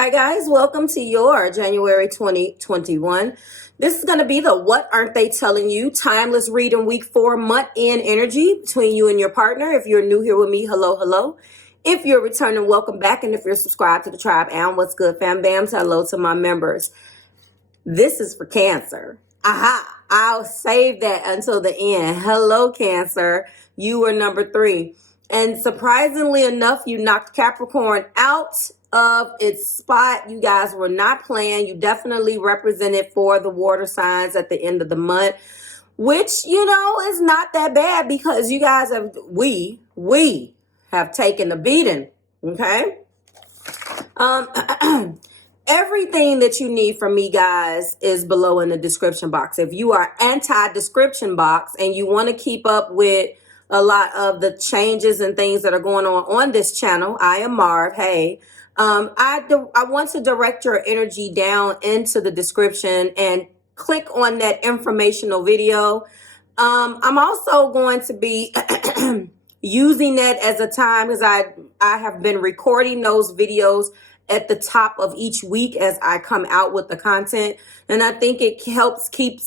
Hi guys, welcome to your January 2021. This is going to be the What Aren't They Telling You Timeless Reading Week 4 month-end energy between you and your partner. If you're new here with me, hello, hello. If you're returning, welcome back. And if you're subscribed to the tribe, and what's good, fam bams, hello to my members. This is for Cancer. Aha, I'll save that until the end. Hello, Cancer. You were number 3. And surprisingly enough, you knocked Capricorn out of its spot. You guys were not playing. You definitely represented for the water signs at the end of the month, which, you know, is not that bad because you guys have, we have taken a beating. Okay. Everything that you need from me, guys, is below in the description box. If you are anti-description box and you want to keep up with a lot of the changes and things that are going on this channel, I am Marv. Hey, I want to direct your energy down into the description and click on that informational video. I'm also going to be using that as a time because I have been recording those videos at the top of each week as I come out with the content. And I think it helps keep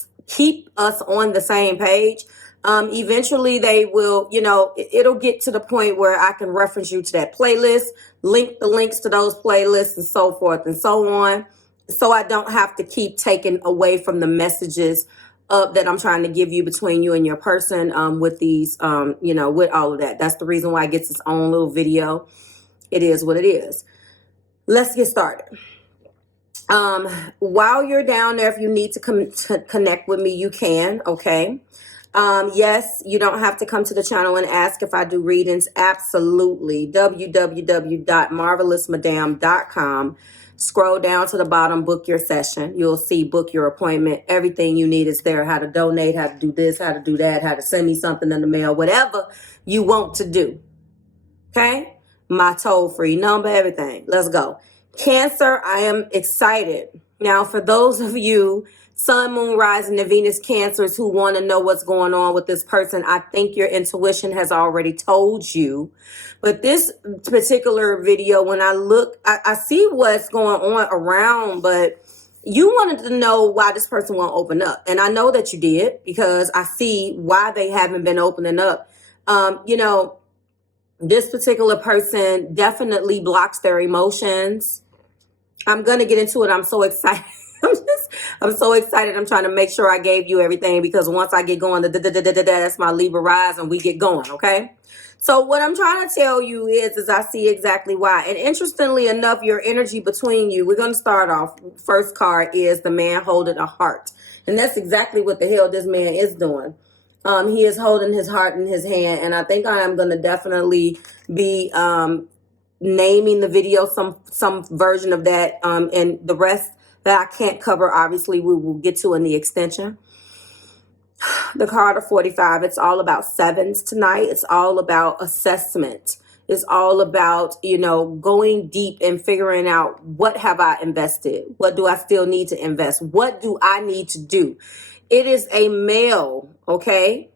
us on the same page. Eventually they will, you know, it'll get to the point where I can reference you to that playlist, link the links to those playlists and so forth and so on. So I don't have to keep taking away from the messages that I'm trying to give you between you and your person with these, you know, with all of that. That's the reason why it gets its own little video. It is what it is. Let's get started. While you're down there, if you need to connect with me, you can. Okay. Yes, you don't have to come to the channel and ask if I do readings. Absolutely. www.marvelousmadame.com. Scroll down to the bottom, book your session. You'll see book your appointment. Everything you need is there. How to donate, how to do this, how to do that, how to send me something in the mail, whatever you want to do. Okay. My toll-free number, everything. Let's go. Cancer, I am excited. Now, for those of you Sun, Moon, Rising, and Venus Cancers who want to know what's going on with this person, I think your intuition has already told you. But this particular video, when I look, I see what's going on around, but you wanted to know why this person won't open up. And I know that you did because I see why they haven't been opening up. You know, this particular person definitely blocks their emotions. I'm going to get into it. I'm so excited. I'm so excited. I'm trying to make sure I gave you everything because once I get going, that's my Libra rise and we get going. Okay. So what I'm trying to tell you is I see exactly why. And interestingly enough, your energy between you, we're going to start off. First card is the man holding a heart. And that's exactly what the hell this man is doing. He is holding his heart in his hand. And I think I am going to definitely be naming the video some version of that. And the rest that I can't cover, obviously, we will get to in the extension. The card of 45, it's all about sevens tonight. It's all about assessment. It's all about, you know, going deep and figuring out what have I invested? What do I still need to invest? What do I need to do? It is a male, okay?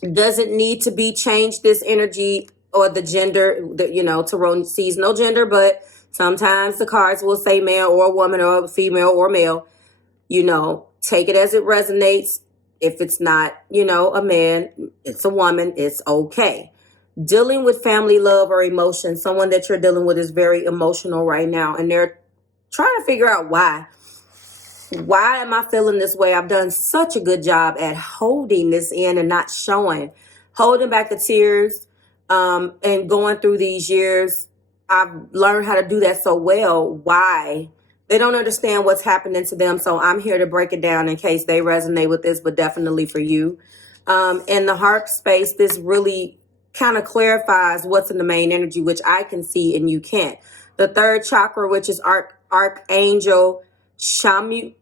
Doesn't need to be changed, this energy or the gender. You know, Tarot sees no gender, but sometimes the cards will say male or woman or female or male. You know, take it as it resonates. If it's not, you know, a man, it's a woman, it's okay. Dealing with family love or emotion. Someone that you're dealing with is very emotional right now. And they're trying to figure out why. Why am I feeling this way? I've done such a good job at holding this in and not showing. Holding back the tears and going through these years. I've learned how to do that so well. Why? They don't understand what's happening to them. So I'm here to break it down in case they resonate with this, but definitely for you. In the heart space, this really kind of clarifies what's in the main energy, which I can see and you can't. The third chakra, which is Archangel Shamuel.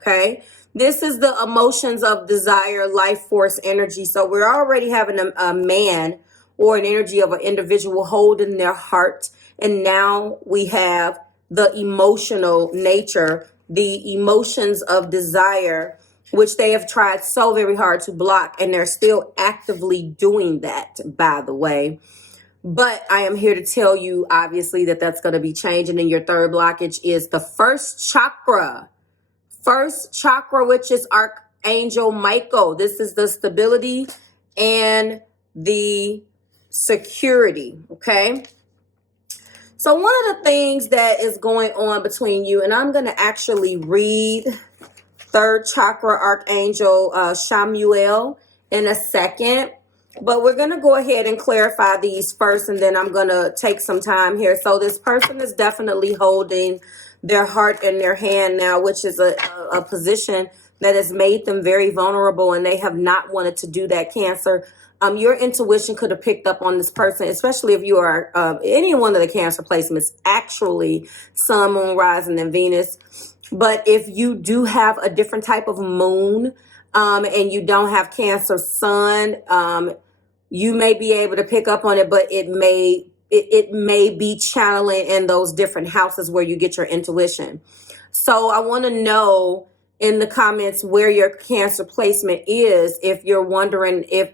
Okay. This is the emotions of desire, life force energy. So we're already having a man or an energy of an individual holding their heart. And now we have the emotional nature, the emotions of desire, which they have tried so very hard to block. And they're still actively doing that, by the way. But I am here to tell you, obviously, that that's going to be changing. And your third blockage is the first chakra. First chakra, which is Archangel Michael. This is the stability and the security, okay? So one of the things that is going on between you, and I'm going to actually read third chakra Archangel Shamuel in a second. But we're going to go ahead and clarify these first, and then I'm going to take some time here. So this person is definitely holding their heart in their hand now, which is a position that has made them very vulnerable, and they have not wanted to do that, Cancer. Your intuition could have picked up on this person, especially if you are any one of the Cancer placements, actually Sun, Moon, Rising, and Venus. But if you do have a different type of moon, and you don't have Cancer Sun, you may be able to pick up on it, but it may be channeling in those different houses where you get your intuition. So I want to know in the comments where your Cancer placement is, if you're wondering if,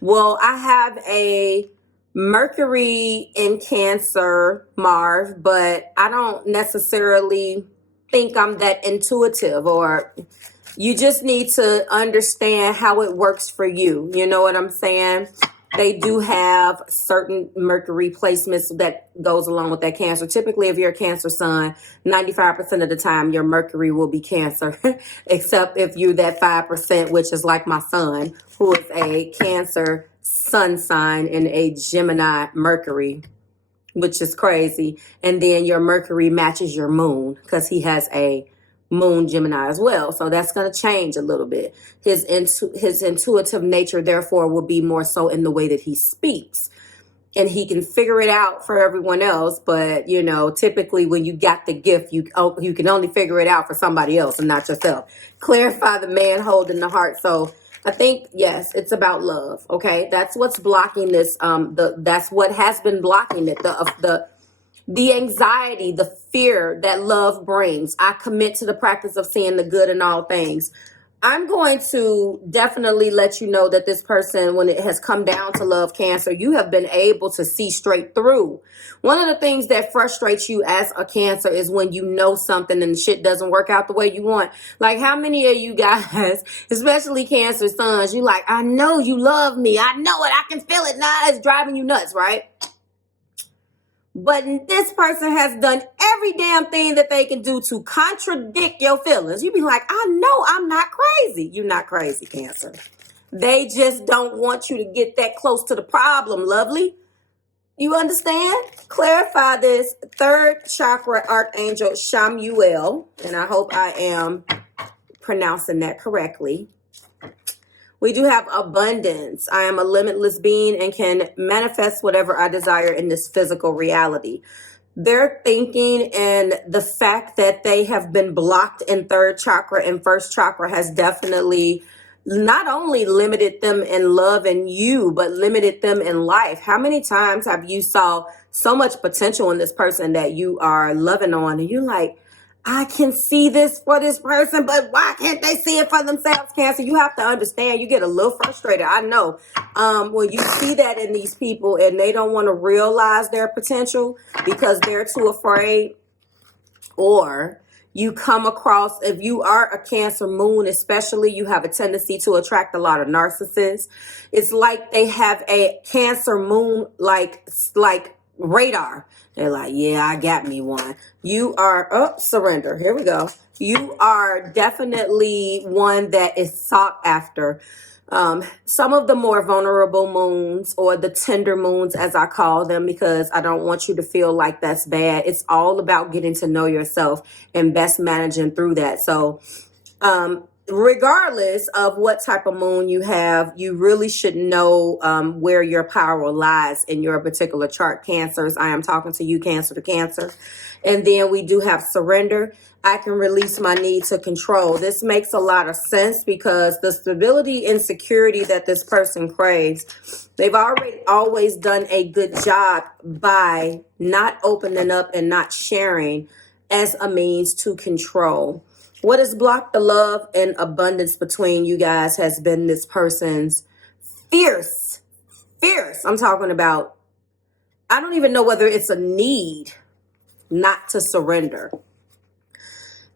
well, I have a Mercury in Cancer, Marv, but I don't necessarily think I'm that intuitive, or you just need to understand how it works for you. You know what I'm saying? They do have certain Mercury placements that goes along with that Cancer. Typically, if you're a Cancer Sun, 95% of the time your Mercury will be Cancer, except if you're that 5%, which is like my son, who is a Cancer Sun sign and a Gemini Mercury, which is crazy. And then your Mercury matches your moon because he has a Moon Gemini as well. So that's going to change a little bit. His intuitive nature, therefore, will be more so in the way that he speaks. And he can figure it out for everyone else. But, typically when you got the gift, you can only figure it out for somebody else and not yourself. Clarify the man holding the heart. So I think, yes, it's about love. Okay. That's what's blocking this. That's what has been blocking it. The anxiety, the fear that love brings. I commit to the practice of seeing the good in all things. I'm going to definitely let you know that this person, when it has come down to love, Cancer, you have been able to see straight through. One of the things that frustrates you as a Cancer is when you know something and shit doesn't work out the way you want. Like, how many of you guys, especially Cancer sons, you like, I know you love me. I know it. I can feel it now. It's driving you nuts, right? But this person has done every damn thing that they can do to contradict your feelings. You be like, I know I'm not crazy. You're not crazy, Cancer. They just don't want you to get that close to the problem, lovely. You understand? Clarify this. Third chakra Archangel Shamuel, and I hope I am pronouncing that correctly. We do have abundance. I am a limitless being and can manifest whatever I desire in this physical reality. Their thinking and the fact that they have been blocked in third chakra and first chakra has definitely not only limited them in love and you, but limited them in life. How many times have you saw so much potential in this person that you are loving on and you're like, I can see this for this person, but why can't they see it for themselves, Cancer? You have to understand, you get a little frustrated. I know when you see that in these people and they don't want to realize their potential because they're too afraid, or you come across, if you are a Cancer moon, especially, you have a tendency to attract a lot of narcissists. It's like they have a Cancer moon like radar. They're like, yeah, I got me one. You are, surrender. Here we go. You are definitely one that is sought after. Some of the more vulnerable moons, or the tender moons, as I call them, because I don't want you to feel like that's bad. It's all about getting to know yourself and best managing through that. So, regardless of what type of moon you have, you really should know where your power lies in your particular chart, Cancers. I am talking to you, Cancer to Cancer. And then we do have surrender. I can release my need to control. This makes a lot of sense because the stability and security that this person craves, they've already always done a good job by not opening up and not sharing as a means to control. What has blocked the love and abundance between you guys has been this person's fierce. I'm talking about I don't even know whether it's a need not to surrender.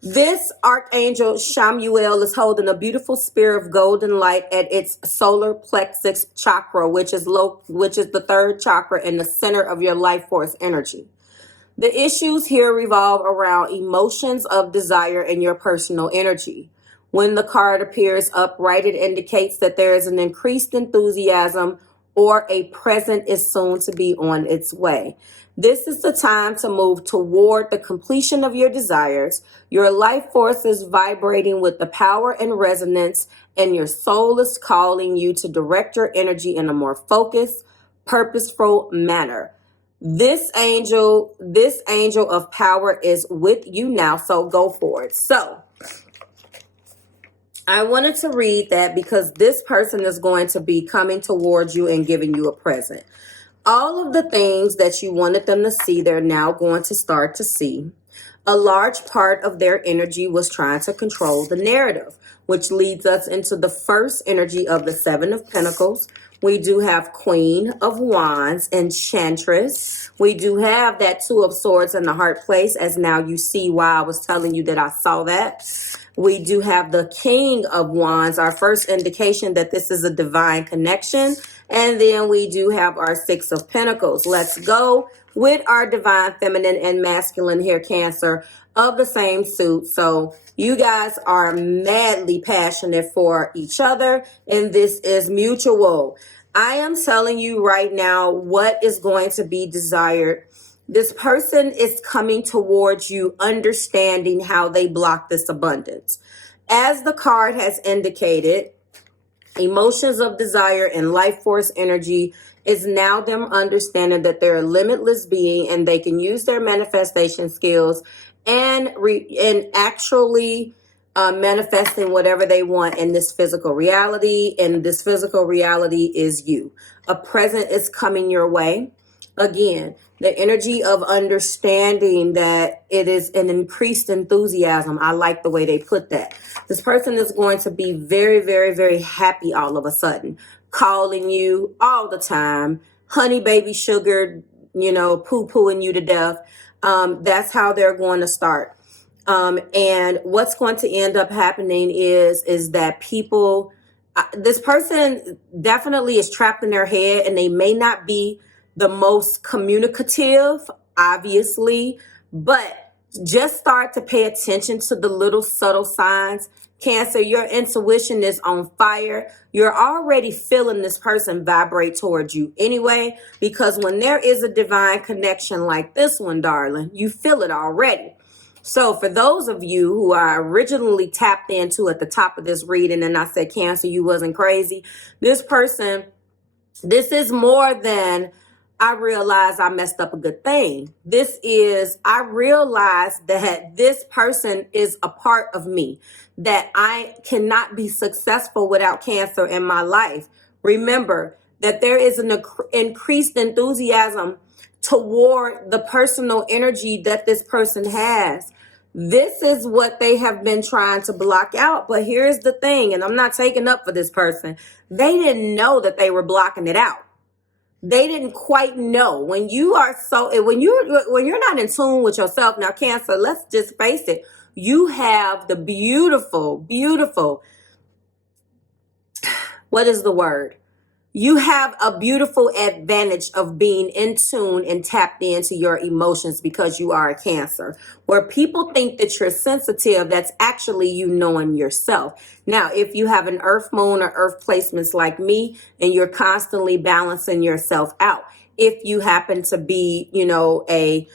This Archangel Shamuel is holding a beautiful spear of golden light at its solar plexus chakra, which is the third chakra in the center of your life force energy. The issues here revolve around emotions of desire and your personal energy. When the card appears upright, it indicates that there is an increased enthusiasm or a present is soon to be on its way. This is the time to move toward the completion of your desires. Your life force is vibrating with the power and resonance, and your soul is calling you to direct your energy in a more focused, purposeful manner. This angel of power is with you now, so go for it. So I wanted to read that because this person is going to be coming towards you and giving you a present. All of the things that you wanted them to see, they're now going to start to see. A large part of their energy was trying to control the narrative, which leads us into the first energy of the Seven of Pentacles. We do have Queen of Wands, Enchantress. We do have that Two of Swords in the heart place, as now you see why I was telling you that I saw that. We do have the King of Wands, our first indication that this is a divine connection. And then we do have our Six of Pentacles. Let's go with our divine feminine and masculine here, Cancer, of the same suit. So you guys are madly passionate for each other, and this is mutual. I am telling you right now what is going to be desired. This person is coming towards you, understanding how they block this abundance. As the card has indicated, emotions of desire and life force energy is now them understanding that they're a limitless being and they can use their manifestation skills and actually manifesting whatever they want in this physical reality. And this physical reality is you. A present is coming your way. Again, the energy of understanding that it is an increased enthusiasm. I like the way they put that. This person is going to be very, very, very happy all of a sudden, calling you all the time, honey, baby, sugar, poo-pooing you to death. That's how they're going to start. And what's going to end up happening is that people, this person definitely is trapped in their head, and they may not be the most communicative, obviously, but just start to pay attention to the little subtle signs. Cancer, your intuition is on fire. You're already feeling this person vibrate towards you anyway, because when there is a divine connection like this one, darling, you feel it already. So for those of you who are originally tapped into at the top of this reading, and I said, Cancer, you wasn't crazy. This person, this is more than I realized I messed up a good thing. This is, I realized that this person is a part of me, that I cannot be successful without Cancer in my life. Remember that there is an increased enthusiasm toward the personal energy that this person has. This is what they have been trying to block out. But here's the thing, and I'm not taking up for this person. They didn't know that they were blocking it out. They didn't quite know. When you're not in tune with yourself, now Cancer, let's just face it, you have the beautiful, what is the word? You have a beautiful advantage of being in tune and tapped into your emotions because you are a Cancer. Where people think that you're sensitive, that's actually you knowing yourself. Now, if you have an earth moon or earth placements like me, and you're constantly balancing yourself out, if you happen to be, it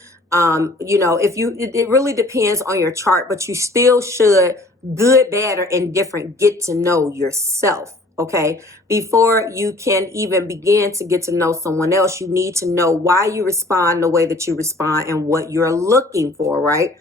really depends on your chart, but you still should, good, bad, or indifferent, get to know yourself. Okay, before you can even begin to get to know someone else, you need to know why you respond the way that you respond and what you're looking for, right?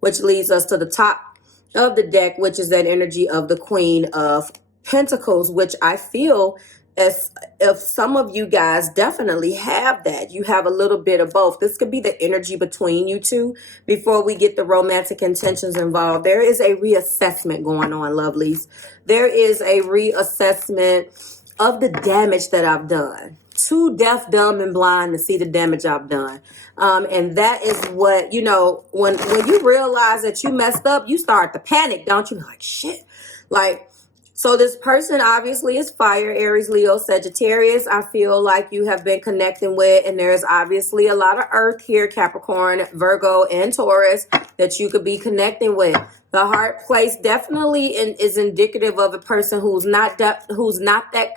Which leads us to the top of the deck, which is that energy of the Queen of Pentacles, which I feel as if some of you guys definitely have that. You have a little bit of both. This could be the energy between you two. Before we get the romantic intentions involved, there is a reassessment going on, lovelies. There is a reassessment of the damage that I've done too deaf, dumb, and blind to see the damage I've done. And that is what, you know, when you realize that you messed up, you start to panic, don't you? Like, shit. Like, so this person obviously is fire, Aries, Leo, Sagittarius. I feel like you have been connecting with, and there's obviously a lot of earth here, Capricorn, Virgo, and Taurus that you could be connecting with. The heart place definitely is indicative of a person who's not that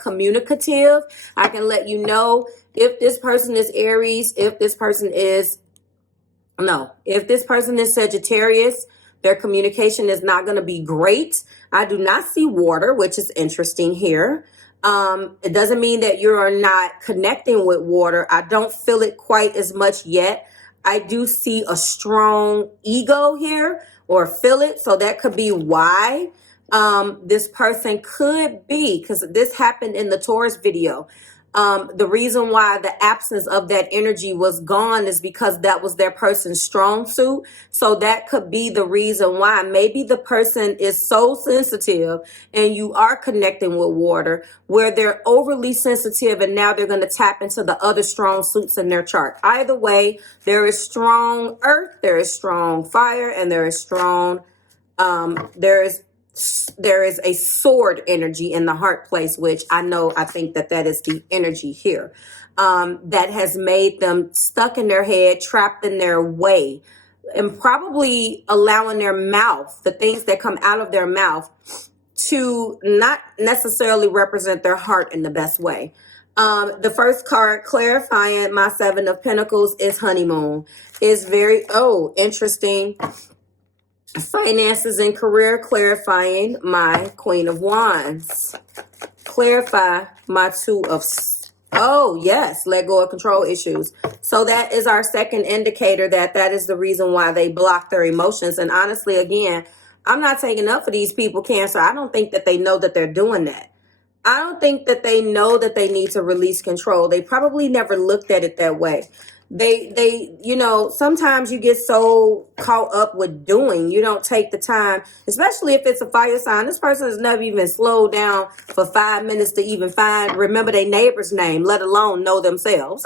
communicative. I can let you know if this person is Aries, if this person is Sagittarius, their communication is not going to be great. I do not see water, which is interesting here. It doesn't mean that you are not connecting with water. I don't feel it quite as much yet. I do see a strong ego here, or feel it. So that could be why this person could be, because this happened in the Taurus video. The reason why the absence of that energy was gone is because that was their person's strong suit. So that could be the reason why. Maybe the person is so sensitive and you are connecting with water where they're overly sensitive, and now they're going to tap into the other strong suits in their chart. Either way, there is strong earth, there is strong fire, and there is strong, there is a sword energy in the heart place, which I think that is the energy here, that has made them stuck in their head, trapped in their way, and probably allowing their mouth, the things that come out of their mouth, to not necessarily represent their heart in the best way. The first card clarifying my Seven of Pentacles is honeymoon. Is very, interesting. Finances and career, clarifying my Queen of Wands. Clarify my Two of, let go of control issues. So that is our second indicator that is the reason why they block their emotions. And honestly, again, I'm not taking up for these people, Cancer. I don't think that they know that they're doing that. I don't think that they know that they need to release control. They probably never looked at it that way. They, you know, sometimes you get so caught up with doing, you don't take the time, especially if it's a fire sign. This person has never even slowed down for 5 minutes to even remember their neighbor's name, let alone know themselves.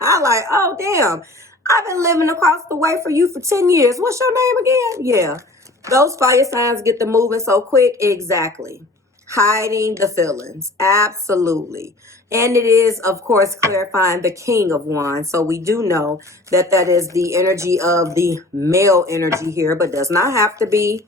I'm like, oh, damn, I've been living across the way for you for 10 years. What's your name again? Yeah. Those fire signs get the moving so quick. Exactly. Hiding the feelings. Absolutely. And it is, of course, clarifying the King of Wands. So we do know that is the energy of the male energy here, but does not have to be.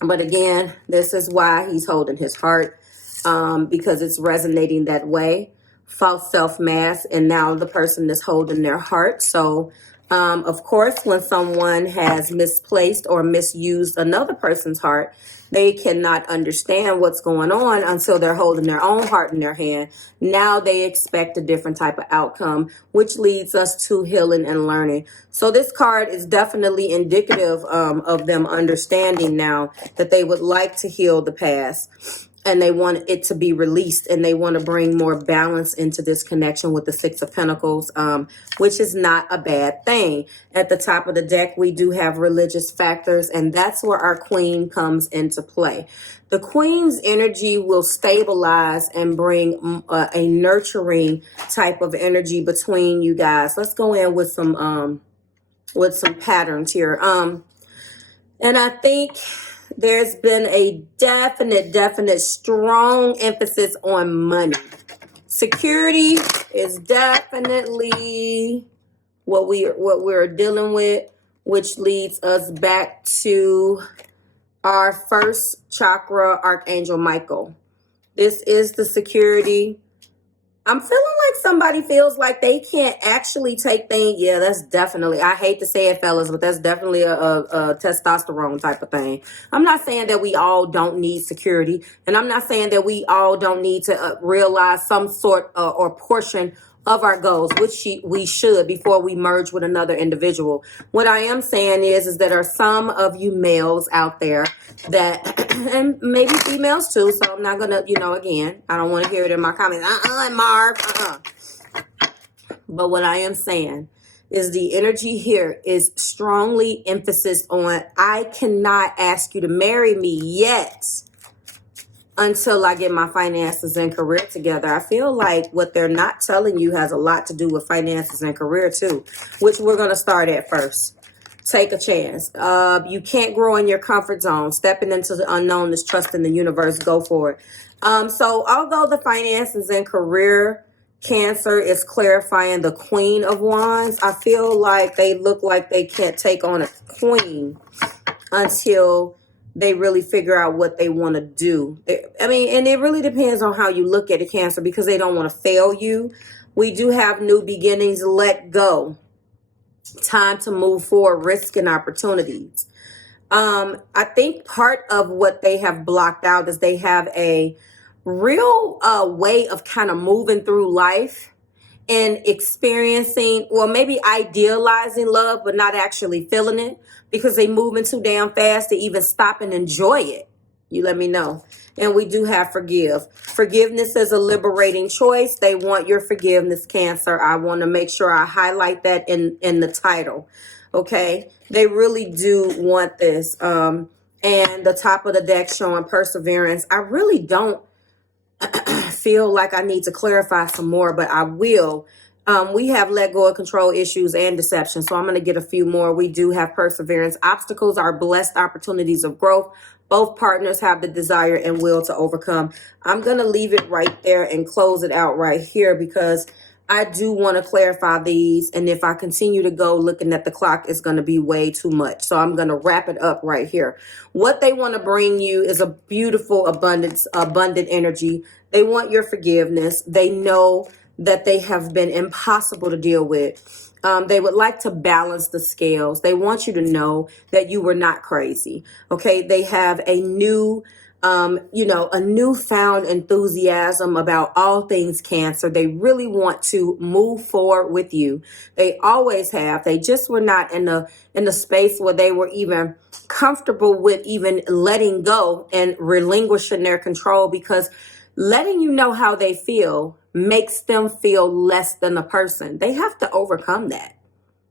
But again, this is why he's holding his heart, because it's resonating that way. False self-mask, and now the person is holding their heart. So of course, when someone has misplaced or misused another person's heart, they cannot understand what's going on until they're holding their own heart in their hand. Now they expect a different type of outcome, which leads us to healing and learning. So this card is definitely indicative of them understanding now that they would like to heal the past. And they want it to be released, and they want to bring more balance into this connection with the Six of Pentacles, which is not a bad thing. At the top of the deck, we do have religious factors, and that's where our Queen comes into play. The Queen's energy will stabilize and bring a nurturing type of energy between you guys. Let's go in with some patterns here. And I think there's been a definite strong emphasis on money. Security is definitely what we're dealing with, which leads us back to our first chakra, Archangel Michael. This is the security. I'm feeling like somebody feels like they can't actually take things. Yeah, that's definitely, I hate to say it, fellas, but that's definitely a testosterone type of thing. I'm not saying that we all don't need security, and I'm not saying that we all don't need to realize some sort or portion of our goals, which we should before we merge with another individual. What I am saying is that there are some of you males out there that, and maybe females too, so I'm not gonna, again, I don't want to hear it in my comments, Marv, But what I am saying is the energy here is strongly emphasis on, I cannot ask you to marry me yet. until I get my finances and career together. I feel like what they're not telling you has a lot to do with finances and career too, which we're going to start at first. Take a chance. You can't grow in your comfort zone. Stepping into the unknown is trusting the universe. Go for it. So although the finances and career Cancer is clarifying the Queen of Wands, I feel like they look like they can't take on a queen until they really figure out what they want to do. I mean, and it really depends on how you look at it, Cancer, because they don't want to fail you. We do have new beginnings. Let go. Time to move forward, risk and opportunities. I think part of what they have blocked out is they have a real way of kind of moving through life and experiencing, or maybe idealizing love, but not actually feeling it because they moving too damn fast to even stop and enjoy it. You let me know. And we do have forgive. Forgiveness is a liberating choice. They want your forgiveness, Cancer. I want to make sure I highlight that in the title. Okay. They really do want this. And the top of the deck showing perseverance. I really don't feel like I need to clarify some more, but I will. We have let go of control issues and deception. So I'm going to get a few more. We do have perseverance. Obstacles are blessed opportunities of growth. Both partners have the desire and will to overcome. I'm going to leave it right there and close it out right here because I do want to clarify these. And if I continue to go looking at the clock, it's going to be way too much. So I'm going to wrap it up right here. What they want to bring you is a beautiful abundant energy. They want your forgiveness. They know that they have been impossible to deal with. They would like to balance the scales. They want you to know that you were not crazy. Okay. They have a new, a newfound enthusiasm about all things Cancer. They really want to move forward with you. They always have. They just were not in the space where they were even comfortable with even letting go and relinquishing their control, because letting you know how they feel makes them feel less than a person. They have to overcome that.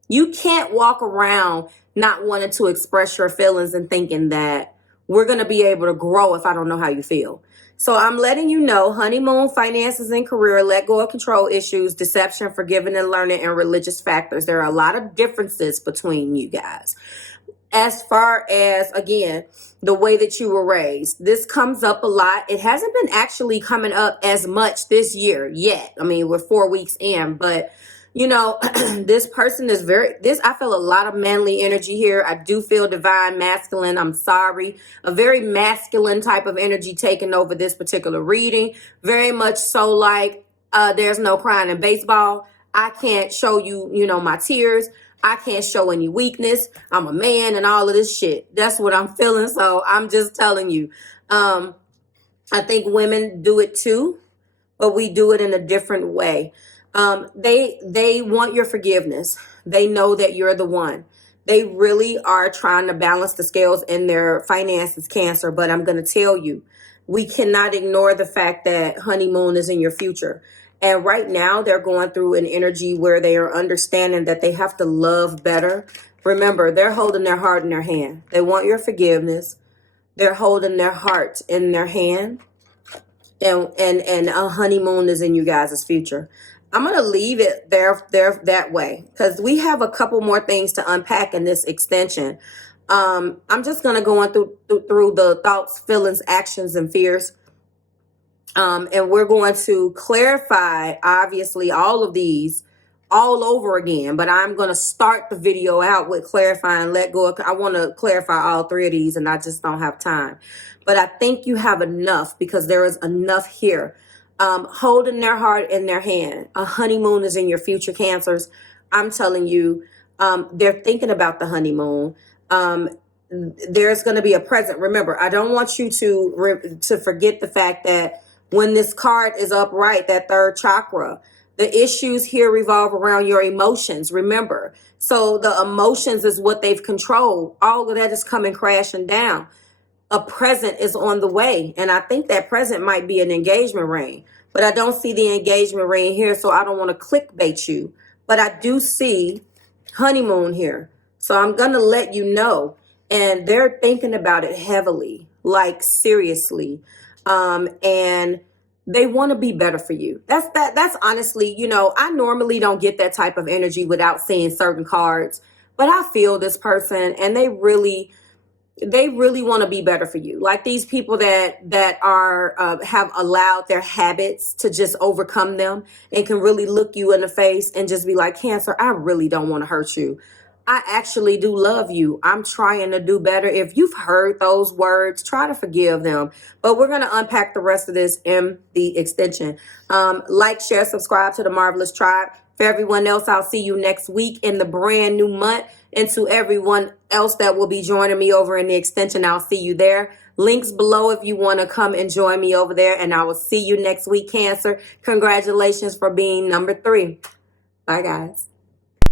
You can't walk around not wanting to express your feelings and thinking that we're going to be able to grow if I don't know how you feel. So I'm letting you know, honeymoon, finances and career, let go of control issues, deception, forgiving and learning, and religious factors. There are a lot of differences between you guys. As far as, again, the way that you were raised, this comes up a lot. It hasn't been actually coming up as much this year yet. I mean, we're 4 weeks in, but this person is I feel a lot of manly energy here. I do feel divine masculine. I'm sorry. A very masculine type of energy taking over this particular reading. Very much so like, there's no crying in baseball. I can't show you, my tears. I can't show any weakness. I'm a man and all of this shit. That's what I'm feeling. So I'm just telling you. I think women do it too, but we do it in a different way. They want your forgiveness. They know that you're the one. They really are trying to balance the scales in their finances, Cancer. But I'm going to tell you, we cannot ignore the fact that honeymoon is in your future. And right now they're going through an energy where they are understanding that they have to love better. Remember, they're holding their heart in their hand. They want your forgiveness. They're holding their heart in their hand. And a honeymoon is in you guys' future. I'm going to leave it there that way because we have a couple more things to unpack in this extension. I'm just going to go on through the thoughts, feelings, actions, and fears. And we're going to clarify, obviously, all of these all over again. But I'm going to start the video out with clarifying, let go. I want to clarify all three of these, and I just don't have time. But I think you have enough because there is enough here. Holding their heart in their hand. A honeymoon is in your future, Cancers. I'm telling you, they're thinking about the honeymoon. There's going to be a present. Remember, I don't want you to forget the fact that when this card is upright, that third chakra, the issues here revolve around your emotions. Remember, so the emotions is what they've controlled. All of that is coming crashing down. A present is on the way. And I think that present might be an engagement ring, but I don't see the engagement ring here. So I don't want to clickbait you, but I do see honeymoon here. So I'm going to let you know. And they're thinking about it heavily, like seriously. and they want to be better for you. That's honestly, you know, I normally don't get that type of energy without seeing certain cards, but I feel this person, and they really want to be better for you. Like these people that are have allowed their habits to just overcome them, and can really look you in the face and just be like, Cancer, I really don't want to hurt you. I actually do love you. I'm trying to do better. If you've heard those words, try to forgive them. But we're going to unpack the rest of this in the extension. Like, share, subscribe to the Marvelous Tribe. For everyone else, I'll see you next week in the brand new month. And to everyone else that will be joining me over in the extension, I'll see you there. Links below if you want to come and join me over there. And I will see you next week, Cancer. Congratulations for being number 3. Bye, guys.